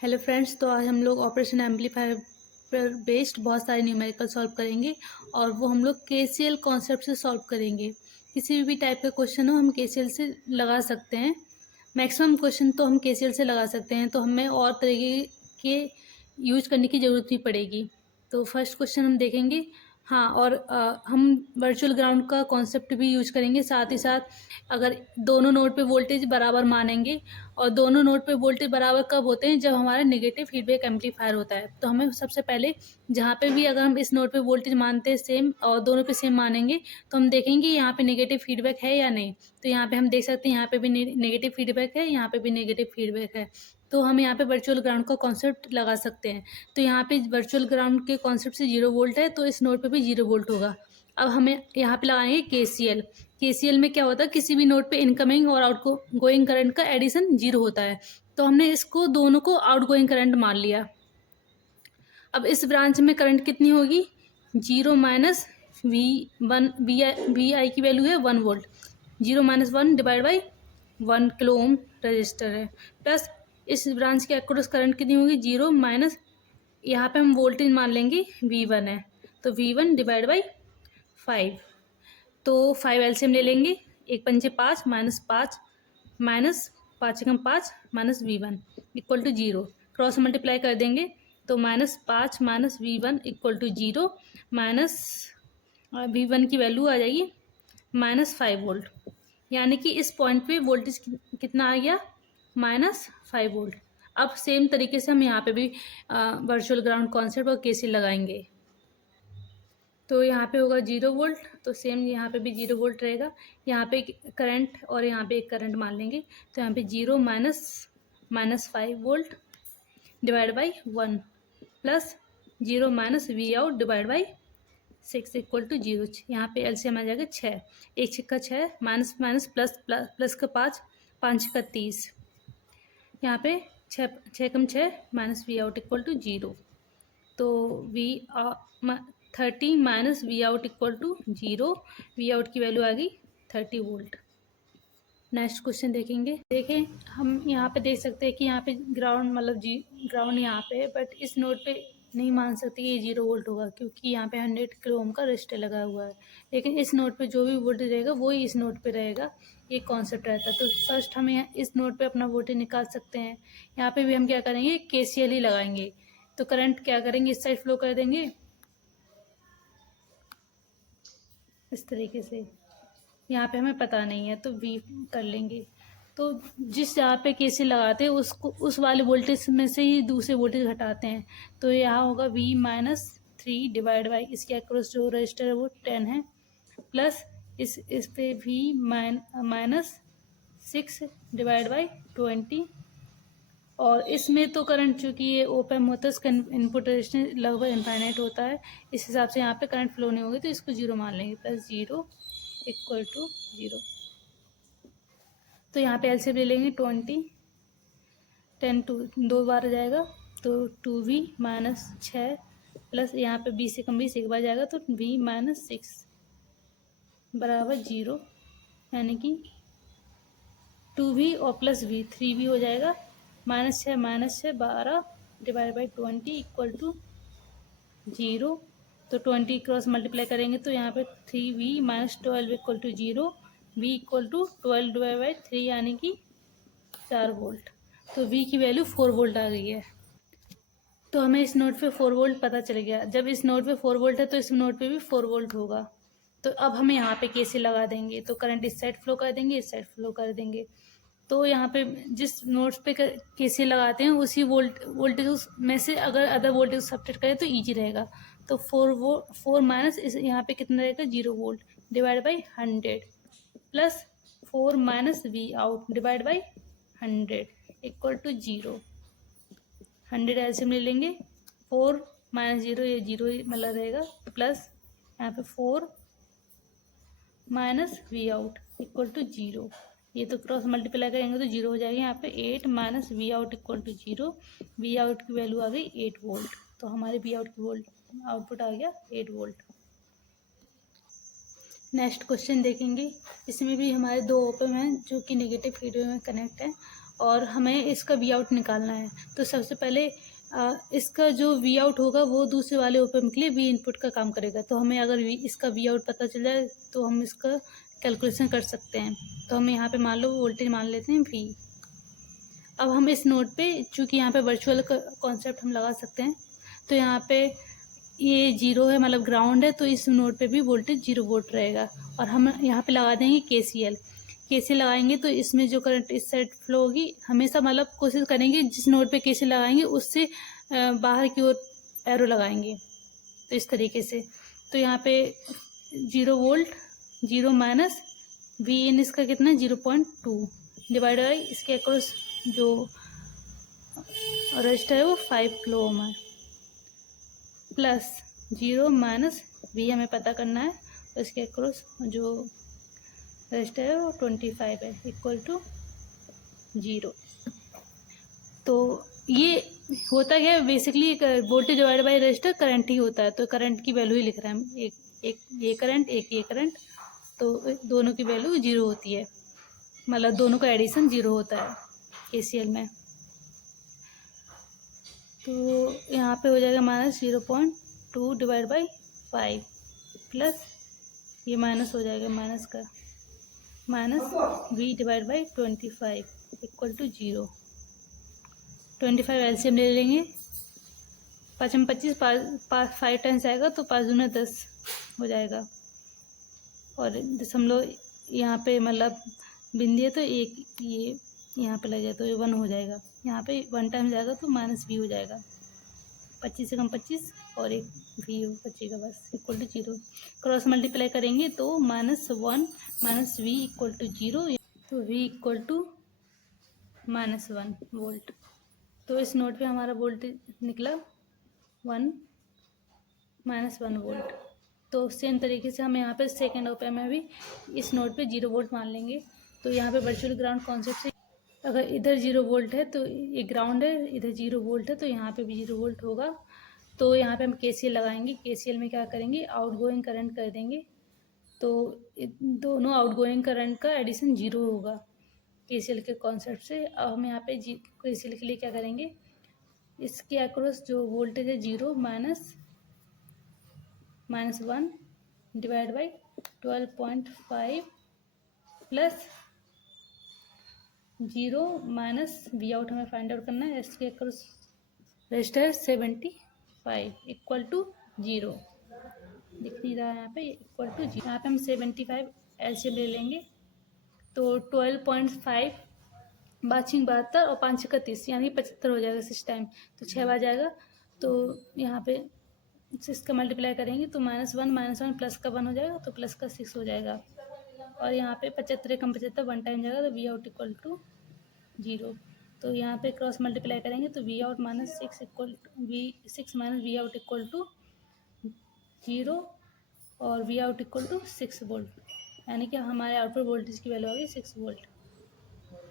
Hello friends, तो आज हम लोग ऑपरेशन एम्पलीफायर पर बेस्ड बहुत सारे न्यूमेरिकल सॉल्व करेंगे और वो हम लोग केसीएल कॉन्सेप्ट से सॉल्व करेंगे। किसी भी टाइप का क्वेश्चन हो हम केसीएल से लगा सकते हैं। मैक्सिमम क्वेश्चन तो हम केसीएल से लगा सकते हैं, तो हमें और तरीके के यूज करने की ज़रूरत भी पड़ेगी। तो फर्स्ट क्वेश्चन हम देखेंगे। हाँ, और हम वर्चुअल ग्राउंड का कॉन्सेप्ट भी यूज करेंगे। साथ ही साथ अगर दोनों नोड पे वोल्टेज बराबर मानेंगे, और दोनों नोड पे वोल्टेज बराबर कब होते हैं, जब हमारा नेगेटिव फीडबैक एम्पलीफायर होता है। तो हमें सबसे पहले जहाँ पे भी अगर हम इस नोड पे वोल्टेज मानते हैं सेम और दोनों पे सेम मानेंगे, तो हम देखेंगे यहाँ पे नेगेटिव फीडबैक है या नहीं। तो यहाँ पे हम देख सकते हैं यहाँ पे भी नेगेटिव फीडबैक है, यहाँ पे भी नेगेटिव फीडबैक है। तो हम यहाँ पे वर्चुअल ग्राउंड का कॉन्सेप्ट लगा सकते हैं। तो यहाँ पे वर्चुअल ग्राउंड के कॉन्सेप्ट से 0 वोल्ट है, तो इस नोड पे भी 0 वोल्ट होगा। अब हमें यहाँ पे लगाएंगे केसीएल। केसीएल में क्या होता है, किसी भी नोड पे इनकमिंग और आउट गोइंग करंट का एडिशन 0 होता है। तो हमने इसको दोनों को आउट गोइंग करंट मान लिया। अब इस ब्रांच में करंट कितनी होगी, 0 माइनस V1, वी आई की वैल्यू है 1 volt. 0 minus 1 divide by 1 kilo ohm resistor है। प्लस इस ब्रांच के अक्रॉस करंट कितनी होगी, 0 माइनस, यहाँ पे हम वोल्टेज मान लेंगे V1 है, तो V1 डिवाइड बाई 5। तो 5 एलसीएम ले लेंगे, 1 पंचे 5 माइनस 5 माइनस 5 एकम 5 minus V1 equal to 0। Cross multiply कर देंगे तो -5 minus V1 equal to 0, minus V1 की वैल्यू आ जाएगी -5 वोल्ट। यानी कि इस पॉइंट पे वोल्टेज कितना आ गया, -5 वोल्ट। अब सेम तरीके से हम यहाँ पे भी वर्चुअल ग्राउंड कॉन्सेप्ट और केसीएल लगाएंगे। तो यहाँ पे होगा 0 वोल्ट, तो सेम यहाँ पे भी 0 वोल्ट रहेगा। यहाँ पे करंट और यहाँ पे एक करंट मान लेंगे, तो यहाँ पे 0 minus 5 volt divide by 1 plus 0 minus V out divide by 6 equal to 0। यहाँ पे एलसीएम आ जाएगा 6, 1 छक्का 6 माइनस माइनस प्लस प्लस का 5, 5 छक्का 30। यहाँ पे 6 कम 6 minus V out equal to 0। तो 30 minus V out equal to 0। V out की वैल्यू आ गई 30 वोल्ट। नेक्स्ट क्वेश्चन देखेंगे। देखें, हम यहाँ पे देख सकते हैं कि यहाँ पे ग्राउंड मतलब ग्राउंड यहाँ पे है, बट इस नोड पे नहीं मान सकते कि ये 0 वोल्ट होगा, क्योंकि यहाँ पे 100 किलो ओम का रजिस्टर लगा हुआ है। लेकिन इस नोड पे जो भी वोल्टेज रहेगा वही इस नोड पे रहेगा, ये कॉन्सेप्ट रहता है। तो फर्स्ट हम यहाँ इस नोड पे अपना वोल्टेज निकाल सकते हैं। यहाँ पे भी हम क्या करेंगे, केसीएल ही लगाएंगे। तो करंट क्या करेंगे, इस साइड फ्लो कर देंगे इस तरीके से। यहाँ पे हमें पता नहीं है तो वी कर लेंगे। तो जिस जहाँ पे केसी लगाते हैं उसको उस वाले वोल्टेज में से ही दूसरे वोल्टेज घटाते हैं। तो यहाँ होगा V-3 डिवाइड बाई इसके अक्रॉस जो रजिस्टर है वो 10 है, प्लस इस पे V-6 डिवाइड बाई 20। और इसमें तो करंट चूँकि ये ओपन होता है, इसका इनपुट रेजिस्टेंस लगभग इनफाइनाइट होता है, इस हिसाब से यहाँ पे करंट फ्लो नहीं होगी, तो इसको 0 मान लेंगे, प्लस 0 इक्वल टू 0। तो यहाँ पे एलसीएम ले लेंगे 20, 10 दो बार आ जाएगा, तो 2V माइनस 6 प्लस यहाँ पे 20 से कम 20 एक बार जाएगा, तो V माइनस 6 बराबर 0। यानी कि 2V और प्लस V 3V हो जाएगा, minus 6 12 divide by 20 equal to 0। तो 20 क्रॉस मल्टीप्लाई करेंगे तो यहाँ पे 3V minus 12 equal to 0, V equal to 12 divide by 3 यानी कि 4 वोल्ट। तो V की वैल्यू 4 वोल्ट आ गई है। तो हमें इस नोड पे 4 वोल्ट पता चल गया। जब इस नोड पे 4 वोल्ट है तो इस नोड पे भी 4 वोल्ट होगा। तो अब हम यहाँ पे केसीएल लगा देंगे, तो करंट इस साइड फ्लो कर देंगे, इस साइड फ्लो कर देंगे। तो यहाँ पे जिस नोड्स पे केसीएल लगाते हैं उसी वोल्टेज में से अगर अदर वोल्टेज सब्ट्रैक्ट करें तो इजी रहेगा। तो 4 माइनस इस यहाँ पे कितना रहेगा, 0 volt divide by 100 plus 4 minus V out divide by 100 equal to 0। 100 LCM ले लेंगे, 4 माइनस 0 ये 0 ही मतलब रहेगा, प्लस यहाँ पे 4 minus V out equal to 0। ये तो क्रॉस मल्टीप्लाई करेंगे तो 0 हो जाएगा। यहाँ पे 8 minus V out equal to 0। V out की वैल्यू आ गई 8 वोल्ट। तो हमारे वी आउट की आउटपुट आ गया 8 वोल्ट। नेक्स्ट क्वेश्चन देखेंगे। इसमें भी हमारे दो ओपन हैं जो कि नेगेटिव फीडबैक में कनेक्ट है, और हमें इसका वी आउट निकालना है। तो सबसे पहले इसका जो वी आउट होगा वो दूसरे वाले ओपन के लिए वी इनपुट का काम करेगा। तो हमें अगर इसका वी आउट पता चल जाए तो हम इसका कैलकुलेशन कर सकते हैं। तो हम यहाँ पे मान लो वोल्टेज मान लेते हैं वी। अब हम इस नोड पे, चूँकि यहाँ पे वर्चुअल कॉन्सेप्ट हम लगा सकते हैं, तो यहाँ पे ये 0 है, मतलब ग्राउंड है, तो इस नोड पे भी वोल्टेज 0 वोल्ट रहेगा। और हम यहाँ पे लगा देंगे KCL। KCL लगाएंगे तो इसमें जो करंट इस साइड फ्लो होगी, हमेशा मतलब कोशिश करेंगे जिस नोड पे KCL लगाएंगे उससे बाहर की ओर एरो लगाएंगे, तो इस तरीके से। तो यहाँ पे 0 वोल्ट, 0 माइनस वी इन इसका कितना है 0.2 डिवाइड बाई इसके अक्रॉस जो रजिस्टर है वो 5 किलो ओम है, प्लस 0 माइनस वी हमें पता करना है, तो इसके अक्रॉस जो रजिस्टर है वो 25 है, इक्वल टू 0। तो ये होता क्या है, basically voltage divide by resistor current ही होता है। तो करंट की वैल्यू ही लिख रहे हैं हम, एक ये करंट, एक ये करंट, तो दोनों की वैल्यू 0 होती है, मतलब दोनों का एडिशन 0 होता है KCL में। तो यहाँ पे हो जाएगा माइनस 0.2 डिवाइड बाई 5 प्लस ये माइनस हो जाएगा, माइनस का minus v divide by 25 equal to 0। 25 LCM ले लेंगे, 5 में 25, 5 टाइम्स आएगा तो 5 दूना 10 हो जाएगा। और दशमलव यहाँ पे मतलब बिंदी है तो एक ये यहाँ पे लग जाए तो ये 1 हो जाएगा। यहाँ पे 1 टाइम जाएगा तो माइनस v हो जाएगा, 25 से कम 25 और एक v बचेगा बस, इक्वल टू 0। क्रॉस मल्टीप्लाई करेंगे तो -1 माइनस वी इक्वल टू 0, तो v इक्वल टू -1 वोल्ट। तो इस नोड पे हमारा वोल्टेज निकला 1 वोल्ट। तो सेम तरीके से हम यहाँ पे सेकेंड ऑप में भी इस नोड पे 0 वोल्ट मान लेंगे। तो यहाँ पे वर्चुअल ग्राउंड कॉन्सेप्ट से अगर इधर 0 वोल्ट है तो ये ग्राउंड है, इधर 0 वोल्ट है तो यहाँ पे भी 0 वोल्ट होगा। तो यहाँ पे हम KCL लगाएंगे। KCL में क्या करेंगे, आउटगोइंग करंट कर देंगे, तो दोनों आउटगोइंग करंट का एडिशन 0 होगा KCL के कॉन्सेप्ट से। अब हम यहाँ पे KCL के लिए क्या करेंगे, इसके अक्रॉस जो वोल्टेज है 0 minus 1 divide by 12.5 plus 0 minus V out हमें फाइंड आउट करना है, इसके अक्रॉस रजिस्टर 75 इक्वल टू 0। दिख नहीं रहा है यहाँ पे, इक्वल टू 0। यहाँ पे हम 75 एलसीएम ले लेंगे, तो 12.5 बाचिंग 72 और 5 31 यानी 75 हो जाएगा इस टाइम, तो 6 बार जाएगा। तो यहाँ पे 6 का मल्टीप्लाई करेंगे तो -1 प्लस का 1 हो जाएगा, तो प्लस का 6 हो जाएगा। और यहाँ पे 75 कम 75 1 टाइम जाएगा, तो वी आउट इक्वल टू 0। तो यहाँ पे क्रॉस मल्टीप्लाई करेंगे तो V out -6 equal V6 minus V out equal to 0 और V out equal to 6 volt, यानी कि हमारे आउटपुट वोल्टेज की वैल्यू होगी 6 volt.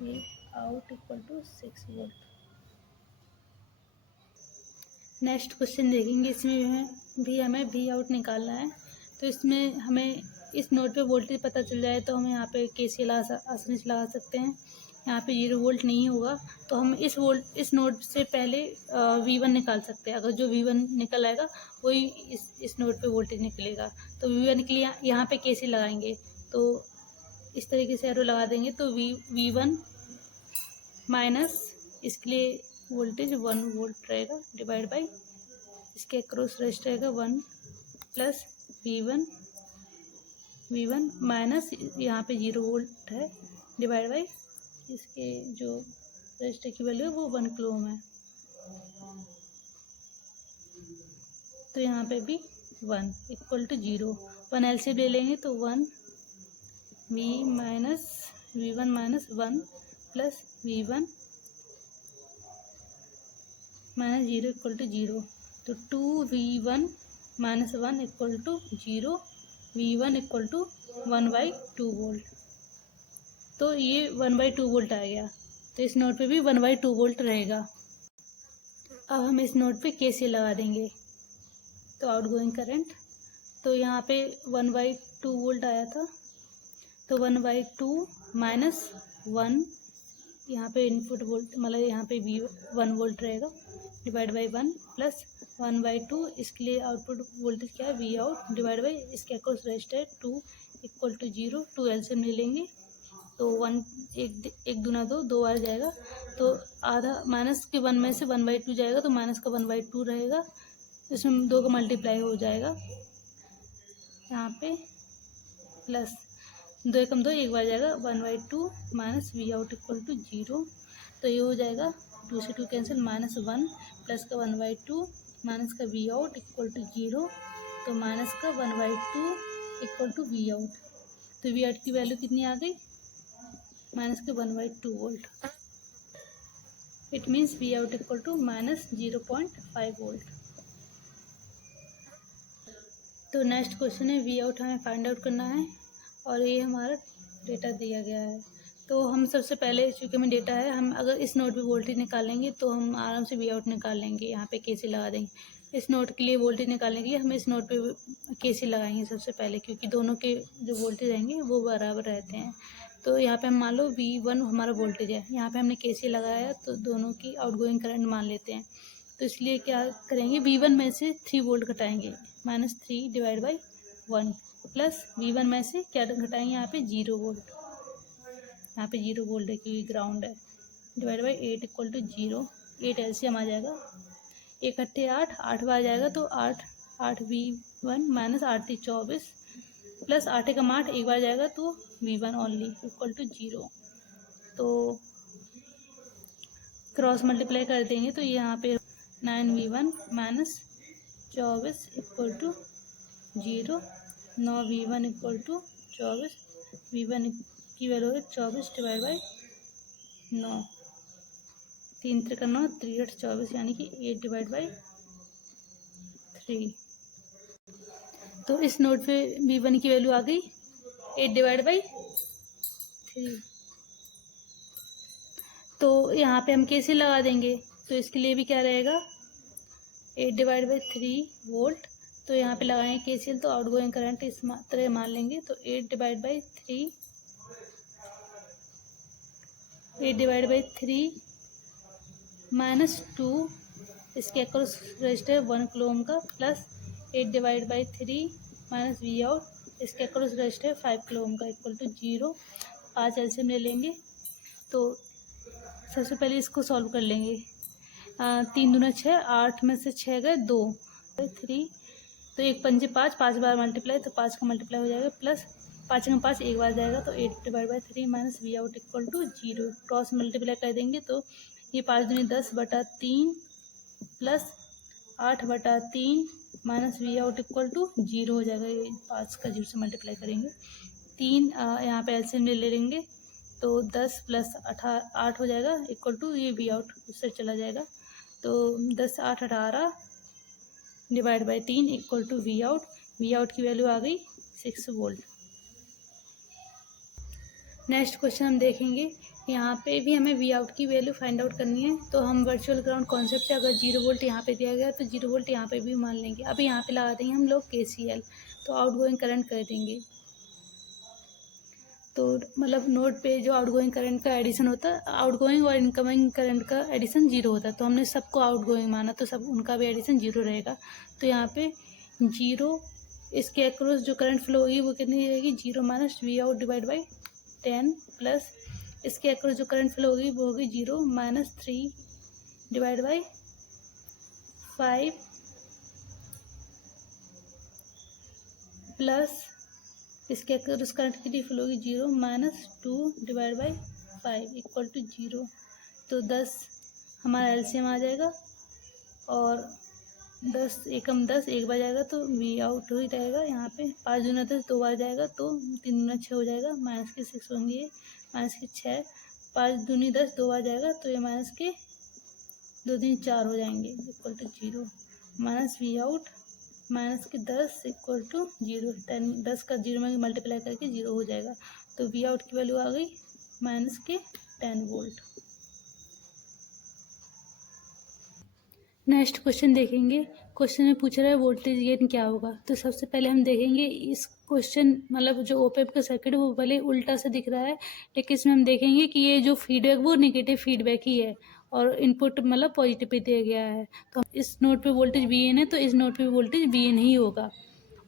V out equal to 6 volt. Next question देखेंगे, इसमें भी हमें वी आउट निकालना है। तो इसमें हमें इस नोड पे वोल्टेज पता चल जाए तो हम यहाँ पे KCL आसानी से लगा सकते हैं। यहाँ पे 0 वोल्ट नहीं होगा तो हम इस नोड से पहले V1 निकाल सकते हैं। अगर जो V1 निकल आएगा वही इस नोड पे वोल्टेज निकलेगा। तो V1 के लिए यहाँ पे KCL लगाएंगे, तो इस तरीके से एरो लगा देंगे, तो V1 माइनस इसके लिए वोल्टेज 1 वोल्ट रहेगा डिवाइड बाई इसके अक्रॉस रजिस्टर रहेगा 1 प्लस V1 माइनस यहाँ पे 0 वोल्ट है डिवाइड बाई इसके जो रजिस्टर की वैल्यू है वो 1 किलो ओम है, तो यहाँ पे भी 1 इक्वल टू 0। 1 एलसीएम ले लेंगे तो 1 V1 minus 1 plus V1 minus 0 equal to 0, तो 2V1 minus 1 equal to 0, V1 equal to 1/2 volt. तो ये 1/2 वोल्ट आ गया, तो इस नोड पे भी 1/2 वोल्ट रहेगा। अब हम इस नोड पे KCL लगा देंगे, तो आउटगोइंग करंट, तो यहाँ पे 1/2 वोल्ट आया था, तो 1/2 माइनस 1 यहाँ पे इनपुट वोल्ट मतलब यहाँ पे वी 1 वोल्ट रहेगा डिवाइड बाई 1 प्लस 1/2, इसके लिए आउटपुट वोल्टेज क्या है वी आउट डिवाइड बाई इसके across resistor 2 equal to 0। 2 LCM ले लेंगे तो 1 एक दूना 2 बार जाएगा तो आधा माइनस के 1 में से 1/2 जाएगा तो माइनस का 1/2 रहेगा, इसमें 2 का मल्टीप्लाई हो जाएगा यहाँ पे प्लस 2 एकम 2 एक बार जाएगा 1/2 minus V out equal to 0। तो ये हो जाएगा 2 से 2 कैंसिल -1 प्लस का 1/2 माइनस का वी आउट इक्वल टू 0। तो माइनस का 1/2 इक्वल टू वी आउट, तो वी आउट की वैल्यू कितनी आ गई माइनस के 1/2 volt. It means V out equal to -0.5 volt. तो नेक्स्ट क्वेश्चन है वी आउट हमें फाइंड आउट करना है और ये हमारा डेटा दिया गया है। तो हम सबसे पहले चूँकि हमें डेटा है, हम अगर इस नोड पे वोल्टेज निकालेंगे तो हम आराम से वी आउट निकाल लेंगे। यहाँ पे केसी लगा देंगे। इस नोड के लिए वोल्टेज निकालने के लिए हम इस नोड पे केसी लगाएंगे सबसे पहले, क्योंकि दोनों के जो वोल्टेज रहेंगे वो बराबर रहते हैं। तो यहाँ पे हम मान लो V1 हमारा वोल्टेज है, यहाँ पे हमने केसी लगाया तो दोनों की आउटगोइंग करंट मान लेते हैं। तो इसलिए क्या करेंगे V1 में से 3 वोल्ट घटाएंगे -3 डिवाइड बाई 1 प्लस V1 में से क्या घटाएंगे यहाँ पे 0 वोल्ट, यहाँ पे 0 वोल्ट है क्योंकि ग्राउंड है, divide by 8 equal to 0। 8 LCM आ जाएगा, 1 अट्ठे 8 बार जाएगा तो 8 V1 माइनस 8 3 24 प्लस 8 एकम 8 एक बार जाएगा तो V1 ओनली इक्वल टू 0। तो क्रॉस मल्टीप्लाई कर देंगे तो यहाँ पे 9V1 minus 24 equal to 0। 9V1 equal to 24, V1 की वैल्यू है 24 डिवाइड बाई 9, 3 3 9 3 8 24 यानी कि 8 डिवाइड बाई 3। तो इस नोट पे V1 की वैल्यू आ गई 8 डिवाइड बाई 3। तो यहाँ पे हम कैसे लगा देंगे, तो इसके लिए भी क्या रहेगा 8 डिवाइड बाई 3 वोल्ट। तो यहाँ पे लगाएंगे केसीएल तो आउटगोइंग करंट इस तरह मान लेंगे। तो 8 डिवाइड बाई 3 -2 इसके अक्रॉस रजिस्टर 1 किलो ओम का plus 8 divide by 3 minus V out इसके अक्रॉस रजिस्टर 5 किलो ओम का इक्वल टू 0। 5 एलसीएम ले लेंगे तो सबसे पहले इसको सॉल्व कर लेंगे। 3 दूना 6, 8 में से 6 गए 2 3, तो 1 पंजे 5, 5 बार मल्टीप्लाई तो 5 का मल्टीप्लाई हो जाएगा प्लस 5 में 5 एक बार जाएगा तो 8 divide by 3 minus V out equal to 0। Cross multiply कर देंगे तो ये 5 दूनी 10/3 plus 8/3 minus V out equal to 0 हो जाएगा। ये 5 का 0 से मल्टीप्लाई करेंगे। 3 यहाँ पे एलसीएम ले लेंगे तो 10 प्लस 8 हो जाएगा इक्वल टू ये वी आउट उससे चला जाएगा। तो 10 8 18 divide by 3 equal to V out की वैल्यू आ गई 6 वोल्ट। नेक्स्ट क्वेश्चन हम देखेंगे, यहाँ पे भी हमें वी आउट की वैल्यू फाइंड आउट करनी है। तो हम वर्चुअल ग्राउंड कॉन्सेप्ट से अगर 0 वोल्ट यहाँ पे दिया गया तो 0 वोल्ट यहाँ पे भी मान लेंगे। अभी यहाँ पे लगा देंगे हम लोग केसीएल, तो आउटगोइंग करंट कर देंगे। तो मतलब नोड पे जो आउटगोइंग करंट का एडिशन होता है, आउटगोइंग और इनकमिंग करंट का एडिशन 0 होता है, तो हमने सबको आउटगोइंग माना तो सब उनका भी एडिशन 0 रहेगा। तो यहाँ पे 0 इसके अक्रॉस जो करंट फ्लो होगी वो कितनी रहेगी 0 minus V out divide by 10 plus इसके अक्रॉस जो करंट फ्लो होगी वो होगी 0 माइनस 3 डिवाइड बाई 5 प्लस इसके अक्रॉस करंट कितनी फ्लो होगी 0 minus 2 divide by 5 equal to 0। तो 10 हमारा एलसीएम आ जाएगा और 10 एकम 10 एक बार जाएगा तो वी आउट ही रहेगा। यहाँ पे 5 दूना 10 2 बार जाएगा तो 3 दूना 6 हो जाएगा, माइनस के 6 होंगे, माइनस के 6, 5 दूनी 10 2 बार जाएगा तो ये माइनस के 2 दूनी 4 हो जाएंगे equal to 0। Minus V out minus के 10 इक्वल टू 0, 10 का 0 में मल्टीप्लाई करके 0 हो जाएगा। तो वी आउट की वैल्यू आ गई माइनस के 10 वोल्ट। नेक्स्ट क्वेश्चन देखेंगे। क्वेश्चन में पूछ रहा है वोल्टेज गेन क्या होगा। तो सबसे पहले हम देखेंगे इस क्वेश्चन मतलब जो ओपेप का सर्किट है वो भले उल्टा सा दिख रहा है, लेकिन इसमें हम देखेंगे कि ये जो फीडबैक वो नेगेटिव फीडबैक ही है और इनपुट मतलब पॉजिटिव पे दिया गया है। तो इस नोड पे वोल्टेज वी एन है तो इस नोड पे वोल्टेज वी एन ही होगा।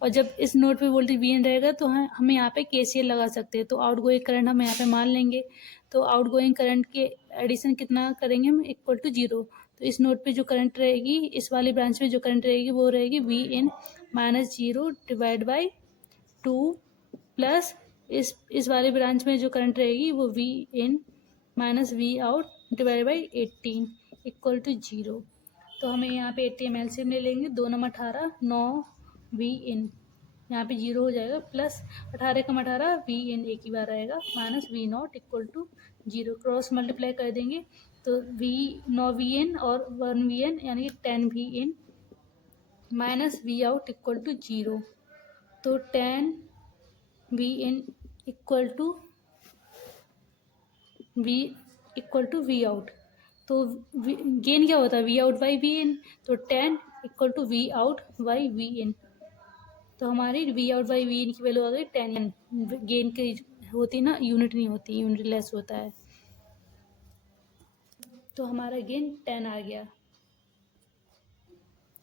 और जब इस नोड पे वोल्टेज वी एन रहेगा तो हम यहाँ पे केसीएल लगा सकते हैं। तो आउटगोइंग करंट हम यहाँ पे मान लेंगे। तो आउटगोइंग करंट के एडिशन कितना करेंगे हम, इक्वल टू 0। तो इस नोड पे जो करंट रहेगी, इस वाली ब्रांच में जो करंट रहेगी वो रहेगी V in minus 0 divide by 2 plus इस वाली ब्रांच में जो करंट रहेगी वो V in minus V out divide by 18 equal to 0। तो हमें यहाँ पे 80 एलसीएम ले लेंगे, 2 नम 18 9 वी इन यहाँ पे 0 हो जाएगा प्लस 18 कम 18 वी इन एक ही बार आएगा minus V nought equal to 0। Cross multiply कर देंगे तो वी 9 वी इन और 1 वी इन यानी कि 10 V in minus V out equal to 0। तो 10 V in equal to V out. तो गेन क्या होता है, V out by V in. तो 10 equal to V out by V in. तो हमारी V out by V in की value आ गई 10। गेन की होती ना, यूनिट नहीं होती, यूनिट लेस होता है। तो हमारा गेन 10 आ गया।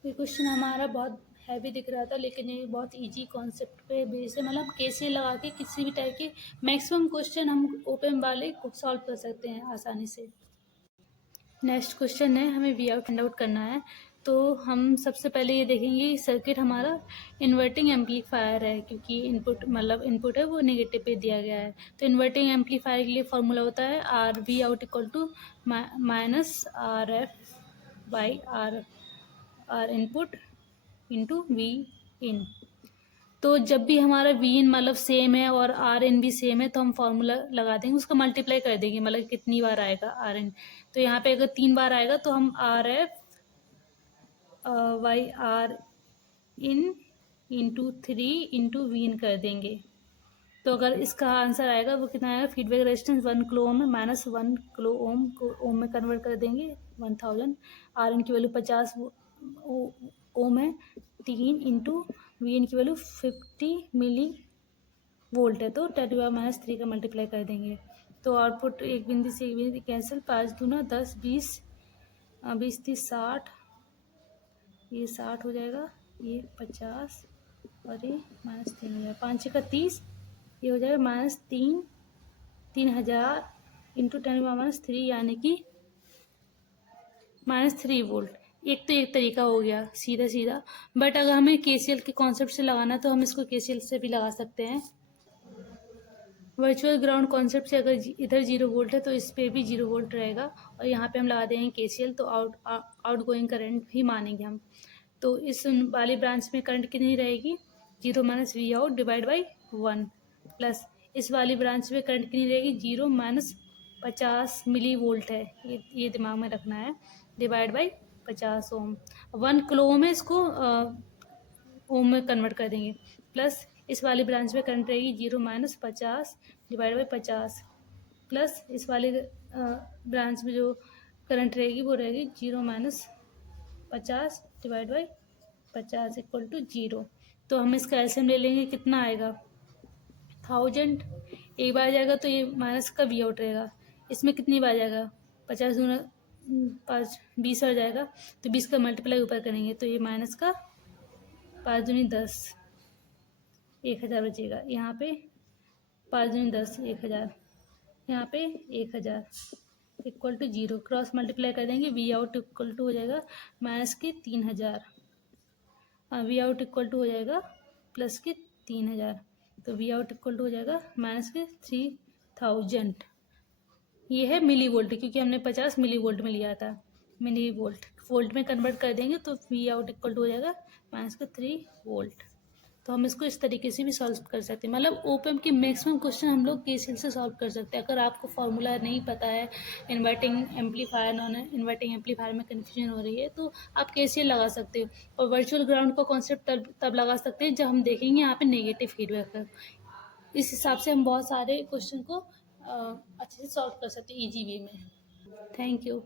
ये क्वेश्चन हमारा बहुत हैवी दिख रहा था, लेकिन ये बहुत इजी कॉन्सेप्ट पे बेस है। मतलब केसीएल लगा के किसी भी टाइप के मैक्सिमम क्वेश्चन हम ओपन वाले सॉल्व कर सकते हैं आसानी से। नेक्स्ट क्वेश्चन है, हमें वी आउट फाइंड आउट करना है। तो हम सबसे पहले ये देखेंगे सर्किट हमारा इन्वर्टिंग एम्पलीफायर है, क्योंकि इनपुट मतलब इनपुट है वो नेगेटिव पे दिया गया है। तो इन्वर्टिंग एम्पलीफायर के लिए फॉर्मूला होता है R V out equal to minus R F by R input into V in. तो जब भी हमारा वी इन मतलब सेम है और आर इन भी सेम है तो हम फार्मूला लगा देंगे, उसका मल्टीप्लाई कर देंगे मतलब कितनी बार आएगा आर इन। तो यहाँ पे अगर 3 बार आएगा तो हम R F by R in into 3 into V in कर देंगे। तो अगर इसका आंसर आएगा वो कितना आएगा, फीडबैक रेजिस्टेंस 1 किलो ओम है, माइनस 1 किलो ओम को ओम में कन्वर्ट कर देंगे 1000। आर इन की वैल्यू 50 ओम है, 3 इंटू वी इन की वैल्यू 50 मिली वोल्ट है, तो 10⁻³ का मल्टीप्लाई कर देंगे। तो आउटपुट एक बिंदु से एक बिंदु कैंसिल, 5 दूना 10 20 20 30 60, ये 60 हो जाएगा, ये 50 और ये -3 हो जाएगा, 5 6 30, ये हो जाएगा -3000 इंटू 10⁻³ यानी कि -3 वोल्ट। एक तो एक तरीका हो गया सीधा सीधा, बट अगर हमें केसीएल के कॉन्सेप्ट से लगाना तो हम इसको केसीएल से भी लगा सकते हैं। वर्चुअल ग्राउंड कॉन्सेप्ट से अगर इधर 0 वोल्ट है तो इस पे भी 0 वोल्ट रहेगा और यहाँ पे हम लगा देंगे केसीएल, तो आउट गोइंग करंट भी मानेंगे हम। तो इस वाली ब्रांच में करंट कितनी रहेगी, 0 minus V out divide by 1 plus इस वाली ब्रांच में करंट कितनी रहेगी, 0 माइनस 50 मिली वोल्ट है, ये दिमाग में रखना है, divide by 50 ohm. 1 kilo ohm है, इसको ओम में कन्वर्ट कर देंगे, प्लस इस वाली ब्रांच में करंट रहेगी 0 माइनस 50 डिवाइड बाई 50 प्लस इस वाली ब्रांच में जो करंट रहेगी वो रहेगी 0 minus 50 divide by 50 equal to 0। तो हम इसका एलसीएम ले लेंगे, कितना आएगा 1000। एक बार जाएगा तो ये माइनस का वी आउट रहेगा, इसमें कितनी बार जाएगा 50 दूना 5 20 आ जाएगा, तो 20 का मल्टीप्लाई ऊपर करेंगे तो ये माइनस का 5 दूनी 10 1000 बचेगा, यहाँ पे 5 दूनी 10 1000, यहाँ पे 1000 इक्वल टू 0। क्रॉस मल्टीप्लाई कर देंगे, वी आउट इक्वल टू हो जाएगा माइनस के 3000, वी आउट इक्वल टू हो जाएगा प्लस के 3000, तो वी आउट इक्वल टू हो जाएगा माइनस के 3000। ये है मिली वोल्ट, क्योंकि हमने 50 मिली वोल्ट में लिया था, मिली वोल्ट में कन्वर्ट कर देंगे तो वी आउट इक्वल टू हो जाएगा माइनस का 3 वोल्ट। तो हम इसको इस तरीके से भी सॉल्व कर सकते हैं, मतलब ओपन के मैक्सिमम क्वेश्चन हम लोग केसीएल से सॉल्व कर सकते हैं। अगर आपको फार्मूला नहीं पता है, inverting amplifier non inverting amplifier में कन्फ्यूजन हो रही है, तो आप केसीएल लगा सकते हो। और वर्चुअल ग्राउंड का कॉन्सेप्ट तब लगा सकते हैं जब हम देखेंगे यहाँ पे नेगेटिव फीडबैक है। इस हिसाब से हम बहुत सारे क्वेश्चन को अच्छे से सॉल्व कर सकते हैं ईजी वे में। Thank you.